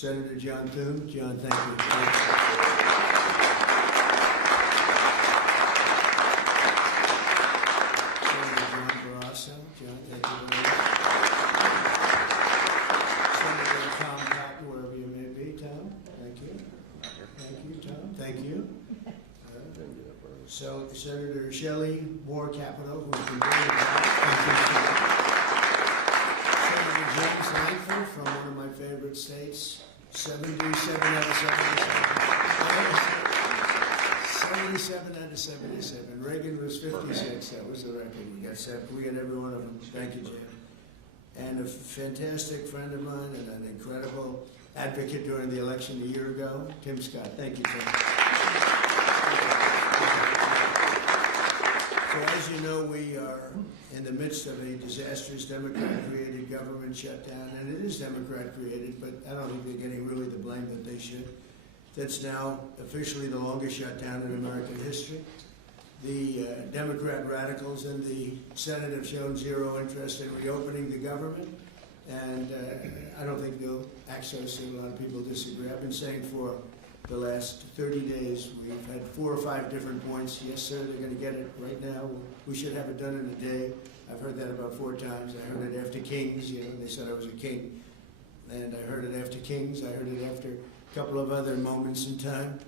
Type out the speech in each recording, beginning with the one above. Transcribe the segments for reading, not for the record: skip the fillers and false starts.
Senator John Thune. John, thank you. Senator John Barrasso. John, thank you very much. Senator Tom Cotton, wherever you may be. Tom, thank you. Thank you, Tom. Thank you. So, Senator Shelley Moore Capito, who has been very thank you. Senator James Langford from one of my favorite states. 77 out of 77. 77 out of 77. Reagan was 56. That was the record. We got every one of them. Thank you, Jim. And a fantastic friend of mine and an incredible advocate during the election a year ago, Tim Scott. Thank you, Tim. So as you know, we are in the midst of a disastrous Democrat-created government shutdown, and it is Democrat-created, but I don't think they're getting really the blame that they should. That's now officially the longest shutdown in American history. The Democrat radicals in the Senate have shown zero interest in reopening the government, and I don't think they'll act so soon. A lot of people disagree. I've been saying for the last 30 days, we've had 4 or 5 different points. Yes, sir, they're going to get it right now. We should have it done in a day. I've heard that about 4 times. I heard it after Kings, they said I was a king. And I heard it after Kings. I heard it after a couple of other moments in time.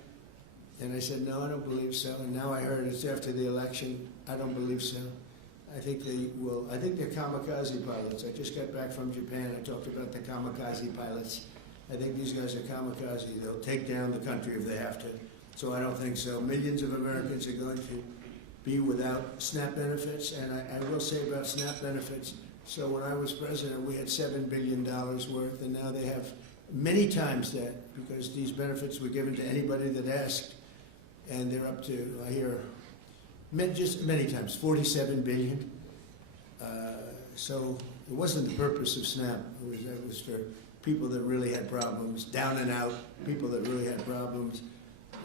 And I said, no, I don't believe so. And now I heard it's after the election. I don't believe so. I think they will. I think they're kamikaze pilots. I just got back from Japan. I talked about the kamikaze pilots. I think these guys are kamikaze. They'll take down the country if they have to. So I don't think so. Millions of Americans are going to be without SNAP benefits. And I will say about SNAP benefits, so when I was president, we had $7 billion worth, and now they have many times that, because these benefits were given to anybody that asked, and they're up to, I hear, just many times, $47 billion. So it wasn't the purpose of SNAP. It was for people that really had problems, down and out, people that really had problems.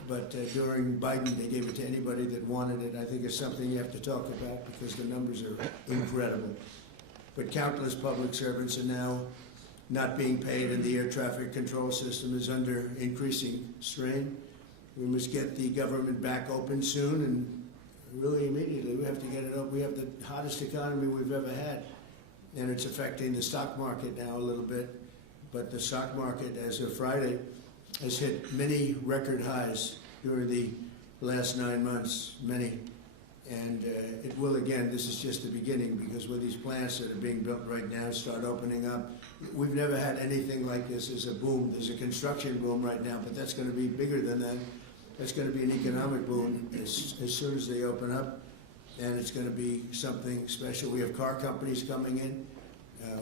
But during Biden, they gave it to anybody that wanted it. I think it's something you have to talk about because the numbers are incredible. But countless public servants are now not being paid, and the air traffic control system is under increasing strain. We must get the government back open soon, and really immediately. We have to get it open. We have the hottest economy we've ever had, and it's affecting the stock market now a little bit. But the stock market, as of Friday, has hit many record highs during the last 9 months, many. And it will again. This is just the beginning, because with these plants that are being built right now start opening up, we've never had anything like this. There's a boom. There's a construction boom right now, but that's going to be bigger than that. That's going to be an economic boom as soon as they open up, and it's going to be something special. We have car companies coming in.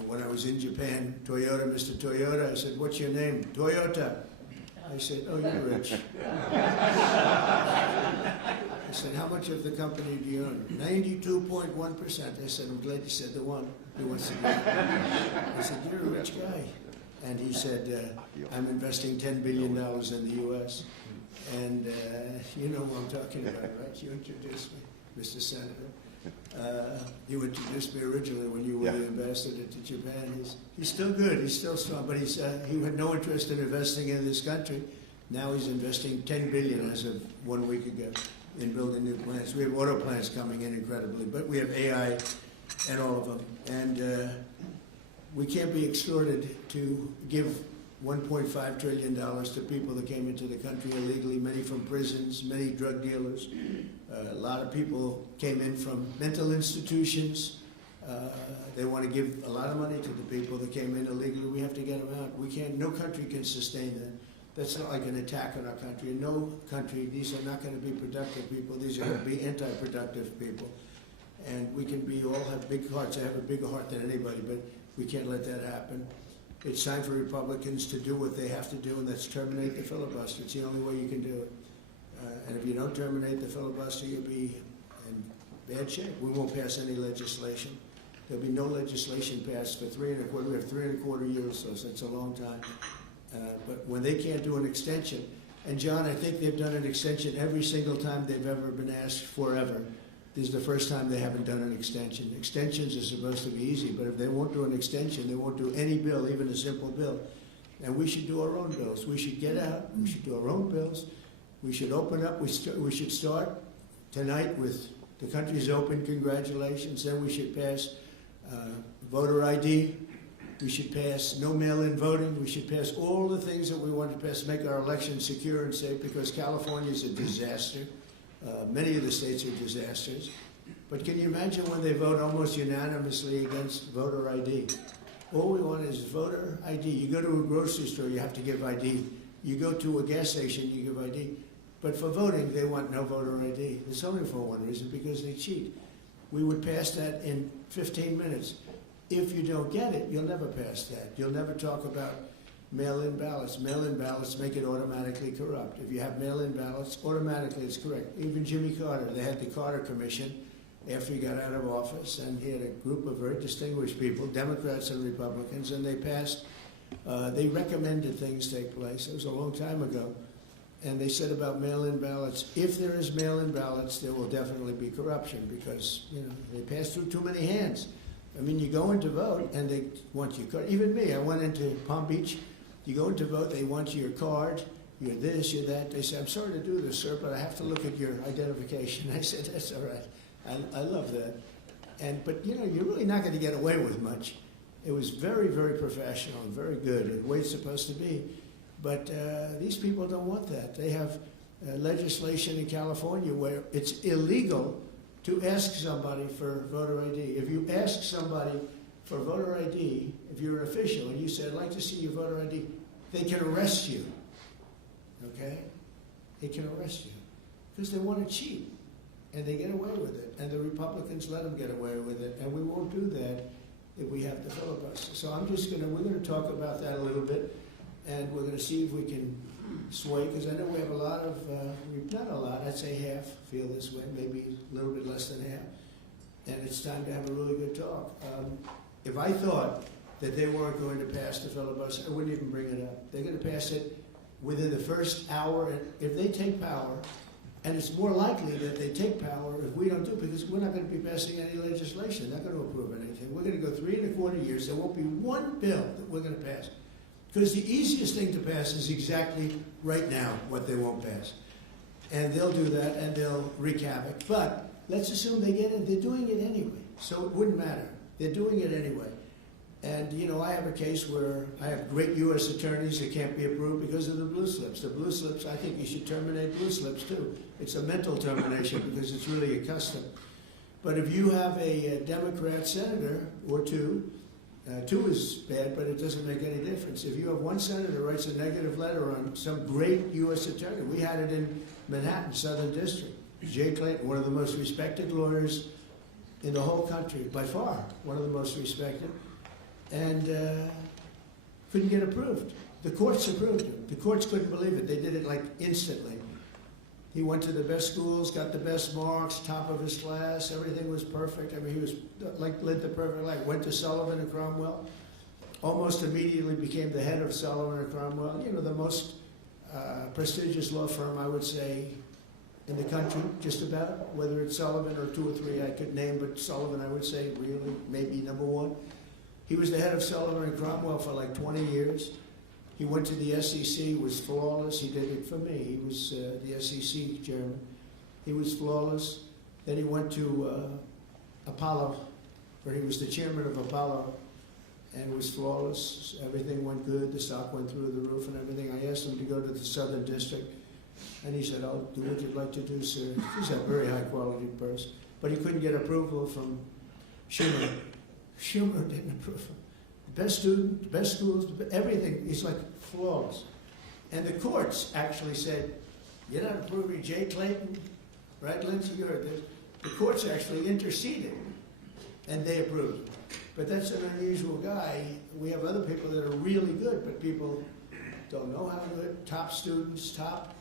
When I was in Japan, Toyota, Mr. Toyota, I said, "What's your name?" "Toyota." I said, "Oh, you're rich." I said, "How much of the company do you own?" 92.1%. I said, "I'm glad you said the one who wants to be." I said, "You're a rich guy." And he said, "I'm investing $10 billion in the U.S. And you know who I'm talking about, right? You introduced me, Mr. Senator. You introduced me originally when you were the ambassador to Japan. He's still good. He's still strong. But he had no interest in investing in this country. Now he's investing $10 billion as of 1 week ago in building new plants. We have auto plants coming in incredibly, but we have AI and all of them. And we can't be extorted to give $1.5 trillion to people that came into the country illegally, many from prisons, many drug dealers. A lot of people came in from mental institutions. They want to give a lot of money to the people that came in illegally. We have to get them out. We can't. No country can sustain that. That's not like an attack on our country. In no country, these are not going to be productive people. These are going to be anti-productive people. And we can all have big hearts. I have a bigger heart than anybody, but we can't let that happen. It's time for Republicans to do what they have to do, and that's terminate the filibuster. It's the only way you can do it. And if you don't terminate the filibuster, you'll be in bad shape. We won't pass any legislation. There'll be no legislation passed for 3.25. We have 3.25 years, so that's a long time. But when they can't do an extension, and John, I think they've done an extension every single time they've ever been asked forever. This is the first time they haven't done an extension. Extensions are supposed to be easy, but if they won't do an extension, they won't do any bill, even a simple bill. And we should do our own bills. We should get out. We should do our own bills. We should open up. We should start tonight with the country's open. Congratulations. Then we should pass voter ID. We should pass no mail-in voting. We should pass all the things that we want to pass, make our elections secure and safe, because California is a disaster. Many of the states are disasters. But can you imagine when they vote almost unanimously against voter ID? All we want is voter ID. You go to a grocery store, you have to give ID. You go to a gas station, you give ID. But for voting, they want no voter ID. It's only for one reason, because they cheat. We would pass that in 15 minutes. If you don't get it, you'll never pass that. You'll never talk about mail-in ballots. Mail-in ballots make it automatically corrupt. If you have mail-in ballots, automatically it's correct. Even Jimmy Carter, they had the Carter Commission after he got out of office, and he had a group of very distinguished people, Democrats and Republicans, and they passed, they recommended things take place. It was a long time ago. And they said about mail-in ballots, if there is mail-in ballots, there will definitely be corruption, because, you know, they pass through too many hands. I mean, you go in to vote, and they want your card. Even me, I went into Palm Beach. You go in to vote, they want your card, you're this, you're that. They say, I'm sorry to do this, sir, but I have to look at your identification. I said, that's all right. I love that. But, you know, you're really not going to get away with much. It was very, very professional and very good, the way it's supposed to be. But these people don't want that. They have legislation in California where it's illegal to ask somebody for voter ID. If you ask somebody for voter ID, if you're an official and you say, I'd like to see your voter ID, they can arrest you, okay? They can arrest you because they want to cheat, and they get away with it, and the Republicans let them get away with it, and we won't do that if we have the filibuster. So we're going to talk about that a little bit, and we're going to see if we can sway, because I know we have a lot of, not a lot, I'd say half feel this way, maybe a little bit less than half, and it's time to have a really good talk. If I thought that they weren't going to pass the filibuster, I wouldn't even bring it up. They're going to pass it within the first hour, and if they take power, and it's more likely that they take power if we don't do it, because we're not going to be passing any legislation. They're not going to approve anything. We're going to go 3¼ years. There won't be one bill that we're going to pass. Because the easiest thing to pass is exactly right now what they won't pass. And they'll do that, and they'll wreak havoc. But let's assume they get it. They're doing it anyway, so it wouldn't matter. They're doing it anyway. And, you know, I have a case where I have great U.S. attorneys that can't be approved because of the blue slips. The blue slips, I think you should terminate blue slips, too. It's a mental termination because it's really a custom. But if you have a Democrat senator or two is bad, but it doesn't make any difference. If you have one senator writes a negative letter on some great U.S. attorney, we had it in Manhattan, Southern District. Jay Clayton, one of the most respected lawyers in the whole country, by far, one of the most respected, and couldn't get approved. The courts approved him. The courts couldn't believe it. They did it like instantly. He went to the best schools, got the best marks, top of his class, everything was perfect. I mean, he was like lived the perfect life. Went to Sullivan and Cromwell, almost immediately became the head of Sullivan and Cromwell, you know, the most prestigious law firm, I would say, in the country, just about, whether it's Sullivan or 2 or 3 I could name, but Sullivan, I would say, really, maybe #1. He was the head of Sullivan and Cromwell for like 20 years. He went to the SEC, was flawless. He did it for me. He was the SEC chairman. He was flawless. Then he went to Apollo, where he was the chairman of Apollo, and was flawless. Everything went good. The stock went through the roof and everything. I asked him to go to the Southern District, and he said, I'll do what you'd like to do, sir. He's a very high-quality person. But he couldn't get approval from Schumer. Schumer didn't approve him. The best student, the best schools, everything. He's like flawless. And the courts actually said, you're not approving Jay Clayton, right, Lindsay? You heard this. The courts actually interceded, and they approved him. But that's an unusual guy. We have other people that are really good, but people don't know how good. Top students, top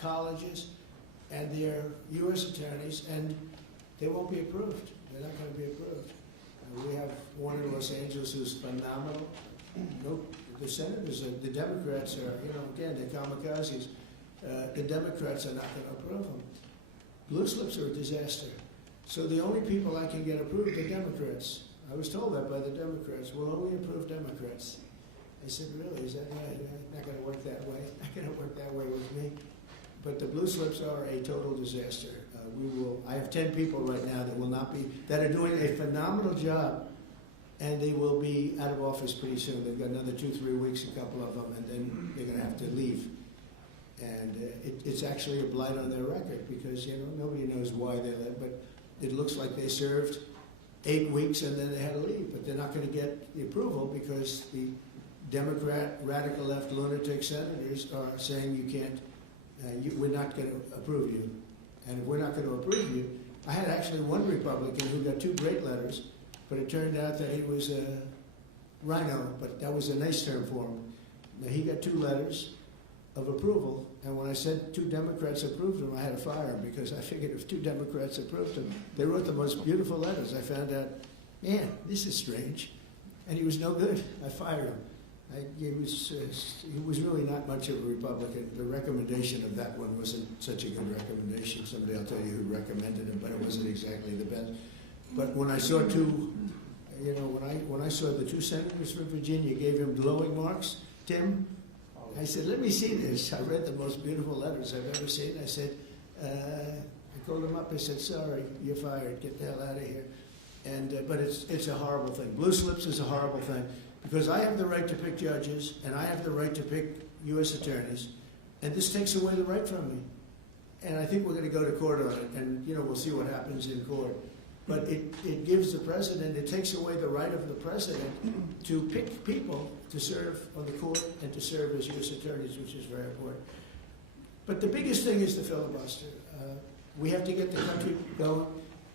colleges, and they're U.S. attorneys, and they won't be approved. They're not going to be approved. We have one in Los Angeles who's phenomenal. Nope. The senators, the Democrats are, you know, again, they're kamikazes. The Democrats are not going to approve them. Blue slips are a disaster. So the only people I can get approved are Democrats. I was told that by the Democrats. We'll only approve Democrats. I said, really, is that right? It's not going to work that way. It's not going to work that way with me. But the blue slips are a total disaster. I have 10 people right now that are doing a phenomenal job, and they will be out of office pretty soon. They've got another 2-3 weeks, a couple of them, and then they're going to have to leave. And it's actually a blight on their record because, nobody knows why they left, but it looks like they served 8 weeks and then they had to leave. But they're not going to get the approval because the Democrat, radical left, lunatic senators are saying you can't, we're not going to approve you. And if we're not going to approve you, I had actually one Republican who got 2 great letters, but it turned out that he was a rhino, but that was a nice term for him. Now, he got 2 letters of approval, and when I said 2 Democrats approved him, I had to fire him because I figured if 2 Democrats approved him, they wrote the most beautiful letters. I found out, man, this is strange, and he was no good. I fired him. He was really not much of a Republican. The recommendation of that one wasn't such a good recommendation. Someday I'll tell you who recommended him, but it wasn't exactly the best. But when I saw when I saw the 2 senators from Virginia gave him glowing marks, Tim, I said, let me see this. I read the most beautiful letters I've ever seen. I said, I called him up. I said, sorry, you're fired. Get the hell out of here. And but it's a horrible thing. Blue slips is a horrible thing because I have the right to pick judges and I have the right to pick U.S. attorneys, and this takes away the right from me. And I think we're going to go to court on it, and we'll see what happens in court. But it gives the president, it takes away the right of the president to pick people to serve on the court and to serve as U.S. attorneys, which is very important. But the biggest thing is the filibuster. We have to get the country going.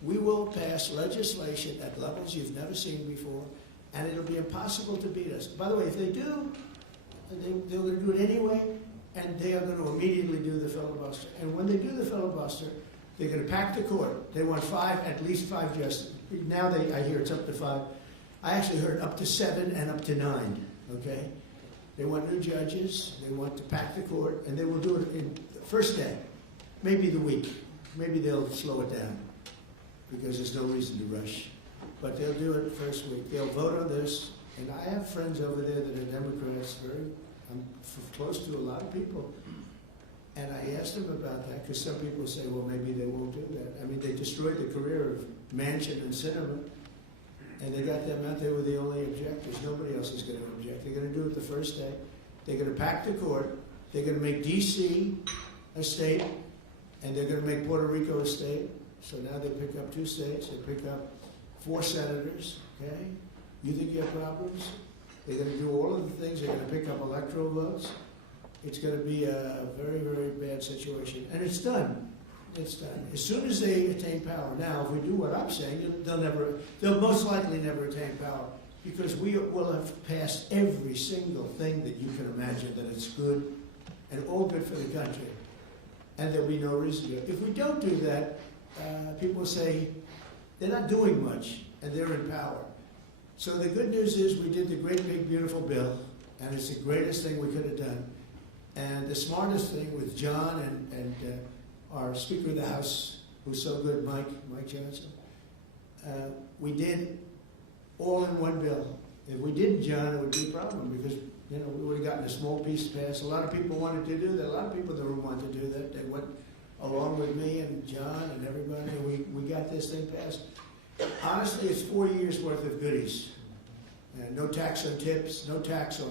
We will pass legislation at levels you've never seen before, and it'll be impossible to beat us. By the way, if they do, they're going to do it anyway, and they are going to immediately do the filibuster. And when they do the filibuster, they're going to pack the court. They want at least 5 justices. Now I hear it's up to 5. I actually heard up to 7 and up to 9, okay? They want new judges. They want to pack the court, and they will do it in the first day, maybe the week. Maybe they'll slow it down because there's no reason to rush. But they'll do it the first week. They'll vote on this, and I have friends over there that are Democrats. I'm close to a lot of people. And I asked them about that because some people say, well, maybe they won't do that. I mean, they destroyed the career of Manchin and Sinema, and they got them out there with the only objectors. Nobody else is going to object. They're going to do it the first day. They're going to pack the court. They're going to make D.C. a state, and they're going to make Puerto Rico a state. So now they pick up 2 states. They pick up 4 senators, okay? You think you have problems? They're going to do all of the things. They're going to pick up electoral votes. It's going to be a very, very bad situation. And it's done. It's done. As soon as they attain power. Now, if we do what I'm saying, they'll most likely never attain power because we will have passed every single thing that you can imagine that it's good and all good for the country. And there'll be no reason to. If we don't do that, people say they're not doing much and they're in power. So the good news is we did the great, big, beautiful bill, and it's the greatest thing we could have done. And the smartest thing with John and our Speaker of the House, who's so good, Mike Johnson, we did all in one bill. If we didn't, John, it would be a problem because we would have gotten a small piece passed. A lot of people wanted to do that. A lot of people in the room wanted to do that. They went along with me and John and everybody, and we got this thing passed. Honestly, it's 4 years worth of goodies. No tax on tips, no tax on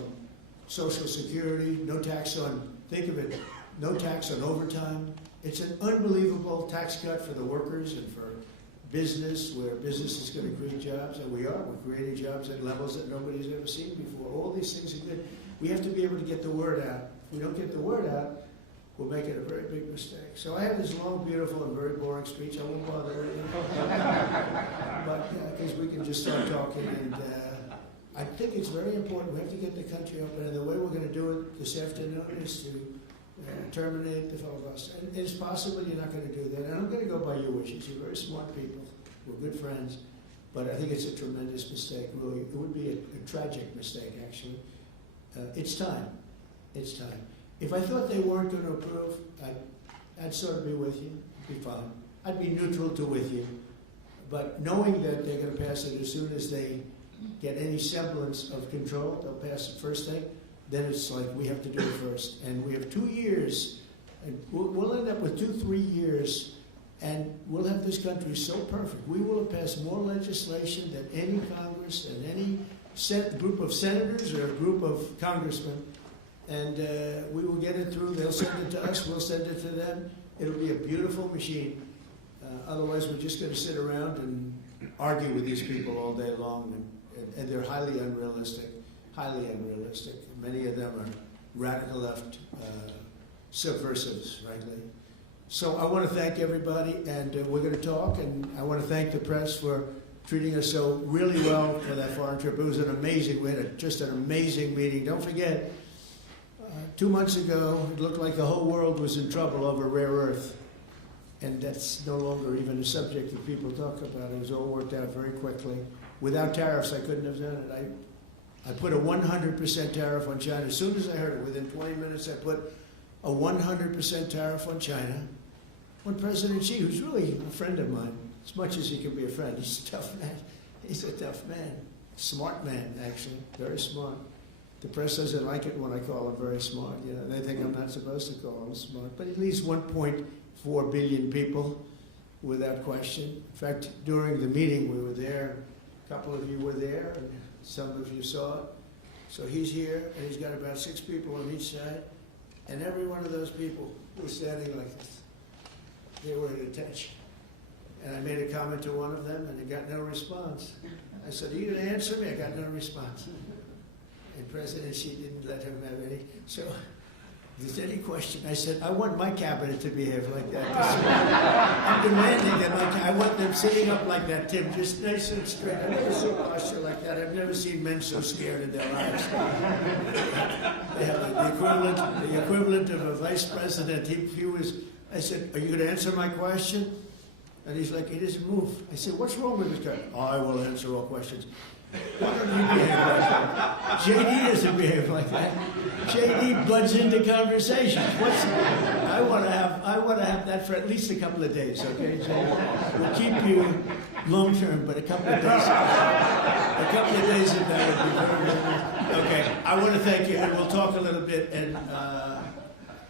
Social Security, no tax on, think of it, no tax on overtime. It's an unbelievable tax cut for the workers and for business, where business is going to create jobs, and we're creating jobs at levels that nobody's ever seen before. All these things are good. We have to be able to get the word out. If we don't get the word out, we'll make it a very big mistake. So I have this long, beautiful, and very boring speech. I won't bother with you. But because we can just start talking, and I think it's very important. We have to get the country open, and the way we're going to do it this afternoon is to terminate the filibuster. And it's possible you're not going to do that. And I'm going to go by your wishes. You're very smart people. We're good friends. But I think it's a tremendous mistake, really. It would be a tragic mistake, actually. It's time. It's time. If I thought they weren't going to approve, I'd sort of be with you. It'd be fine. I'd be neutral to with you. But knowing that they're going to pass it as soon as they get any semblance of control, they'll pass it first thing. Then it's like we have to do it first. And we have 2 years, and we'll end up with 2-3 years, and we'll have this country so perfect. We will have passed more legislation than any Congress, than any group of senators or a group of congressmen. And we will get it through. They'll send it to us. We'll send it to them. It'll be a beautiful machine. Otherwise, we're just going to sit around and argue with these people all day long. And they're highly unrealistic. Highly unrealistic. Many of them are radical left subversives, frankly. So I want to thank everybody, and we're going to talk. And I want to thank the press for treating us so really well for that foreign trip. It was an amazing, we had just an amazing meeting. Don't forget, 2 months ago, it looked like the whole world was in trouble over rare earth. And that's no longer even a subject that people talk about. It was all worked out very quickly. Without tariffs, I couldn't have done it. I put a 100% tariff on China. As soon as I heard it, within 20 minutes, I put a 100% tariff on China. When President Xi, who's really a friend of mine, as much as he can be a friend, he's a tough man. He's a tough man. Smart man, actually. Very smart. The press doesn't like it when I call him very smart. You know, they think I'm not supposed to call him smart. But at least 1.4 billion people, without question. In fact, during the meeting, we were there. A couple of you were there, and some of you saw it. So he's here, and he's got about 6 people on each side. And every one of those people was standing like this. They were at attention. And I made a comment to one of them, and I got no response. I said, are you going to answer me? I got no response. And President Xi didn't let him have any. So if there's any question, I said, I want my cabinet to behave like that. I'm demanding that I want them sitting up like that, Tim, just nice and straight. I've never seen posture like that. I've never seen men so scared in their lives. They have the equivalent of a vice president. He was, I said, are you going to answer my question? And he's like, he doesn't move. I said, what's wrong with this guy? Oh, I will answer all questions. Why don't you behave like that? JD doesn't behave like that. JD butts into conversations. I want to have that for at least a couple of days, okay, JD? We'll keep you long term, but a couple of days of that would be very, very nice. Okay, I want to thank you, and we'll talk a little bit. And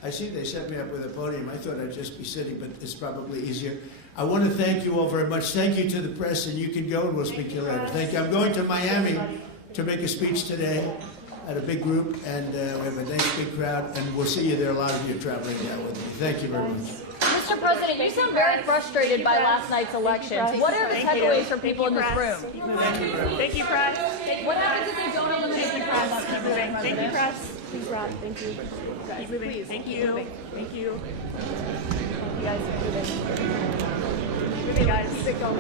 I see they set me up with a podium. I thought I'd just be sitting, but it's probably easier. I want to thank you all very much. Thank you to the press, and you can go, and we'll speak to you later. Thank you. I'm going to Miami to make a speech today at a big group, and we have a nice big crowd, and we'll see you there. A lot of you are traveling down with me. Thank you very much. Mr. President, you sound very frustrated by last night's elections. What are the takeaways for people in this room? Thank you, press. What happens if they don't eliminate the press? Keep moving. Thank you, press. Please, Rod. Thank you. Keep moving. Thank you. Thank you. You guys are moving. Moving, guys. Sick on.